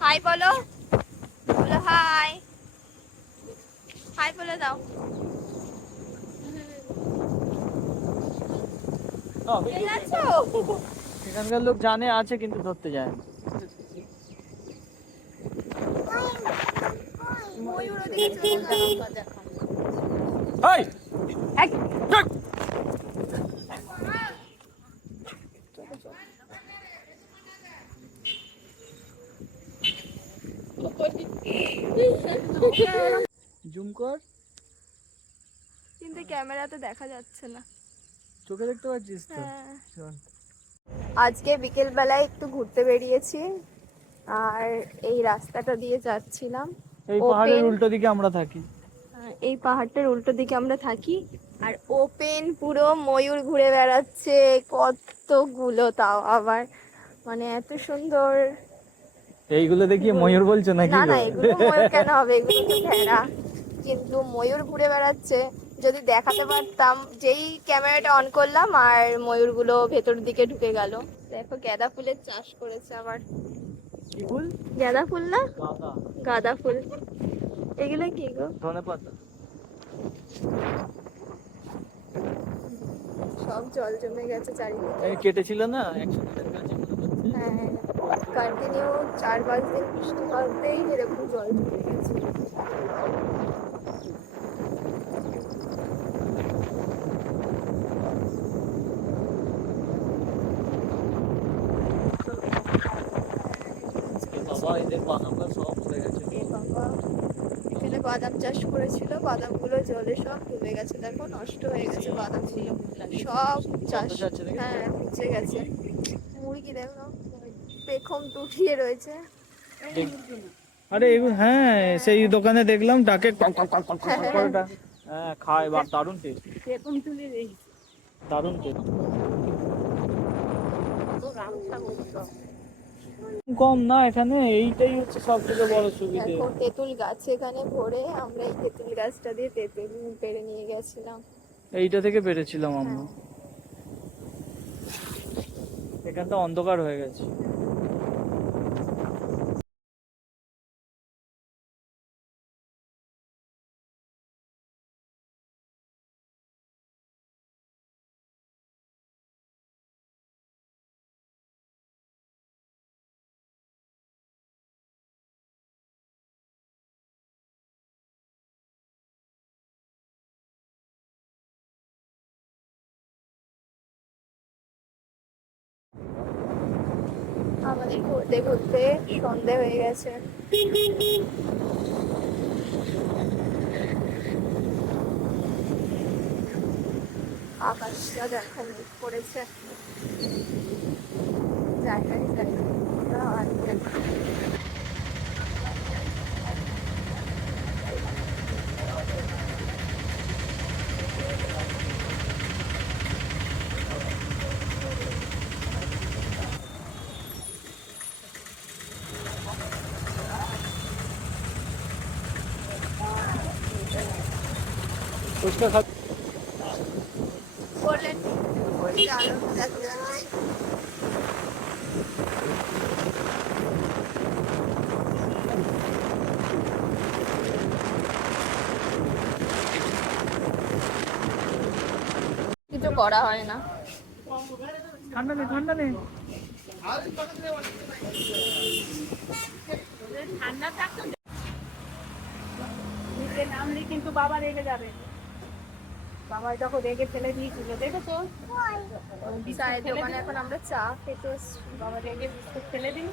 High বলো বলো high high বলে দাও এখানকার লোক জানে আছে কিন্তু ধরতে যায় না ময়ূর জুম কর। কিন্তু ক্যামেরাতে দেখা যাচ্ছে না। চোখে দেখতে পাচ্ছিস তো? হ্যাঁ। আজকে বিকেল বেলায় একটু ঘুরতে বেরিয়েছি আর এই রাস্তাটা দিয়ে যাচ্ছিলাম। এই পাহাড়ের উল্টো দিকে আমরা থাকি। এই পাহাড়টার উল্টো দিকে আমরা থাকি আর ওপেন পুরো ময়ূর ঘুরে বেড়াচ্ছে কতগুলো তাও আবার। মানে এত সুন্দর এইগুলো দেখিয়ে ময়ূর বলছো নাকি না না এগুলো ময়ূর কেন হবে? এগুলো ভেড়া। কিন্তু ময়ূর ঘুরে বেড়াচ্ছে। যদি দেখাতে পারতাম যেই ক্যামেরাটা অন করলাম আর ময়ূরগুলো ভেতর দিকে ঢুকে গেল। দেখো গাঁদা ফুলের চাষ করেছে আবার। ফুল? গাঁদা ফুল না? গাঁদা। ফুল। এগুলো কি গো? ধনে পাতা। সব জল জমে গেছে চারিদিকে। কেটেছিল না? একশো হচ্ছে হ্যাঁ। কন্টিনিউ চার পাঁচ দিন বৃষ্টি পড়তেই এরকম জল ঢুকে গেছে। এখানে বাদাম চাষ করেছিল বাদামগুলো জলে সব ডুবে গেছে। দেখো নষ্ট হয়ে গেছে বাদামগুলো। সব চাষ হ্যাঁ পচে গেছে। মুরগি দেখো। পেখম টুটিয়ে রয়েছে। আরে এগুলো হ্যাঁ সেই দোকানে দেখলাম ডাকে কক কক কক কক কক করে হ্যাঁ খায় বা দারুণ টেস্ট পেখম তুলে রেখেছে। দারুণ টেস্ট কম না এখানে এইটাই হচ্ছে সব থেকে বড় সুবিধে। তেঁতুল গাছ এখানে ভরে আমরা এই তেঁতুল গাছটা দিয়ে তেঁতুল পেরে নিয়ে গেছিলাম। এইটা থেকে পেরেছিলাম আমরা। হ্যাঁ। এখানটা অন্ধকার হয়ে গেছে। আমাদের ঘুরতে ঘুরতে সন্ধে হয়ে গেছে। আকাশটা দেখা মেঘ করেছে। জায়গায় জায়গায় ফুচকা খা কিছু করা হয় না। ঠান্ডা নেই ঠান্ডা নেই। নিচে নামলে কিন্তু বাবা রেগে যাবে। বাবা যখন রেগে ফেলে দিয়েছিল দেখেছ চায়ের দোকানে এখন আমরা চা খেতে বাবা রেগে বিস্কুট ফেলে দিল।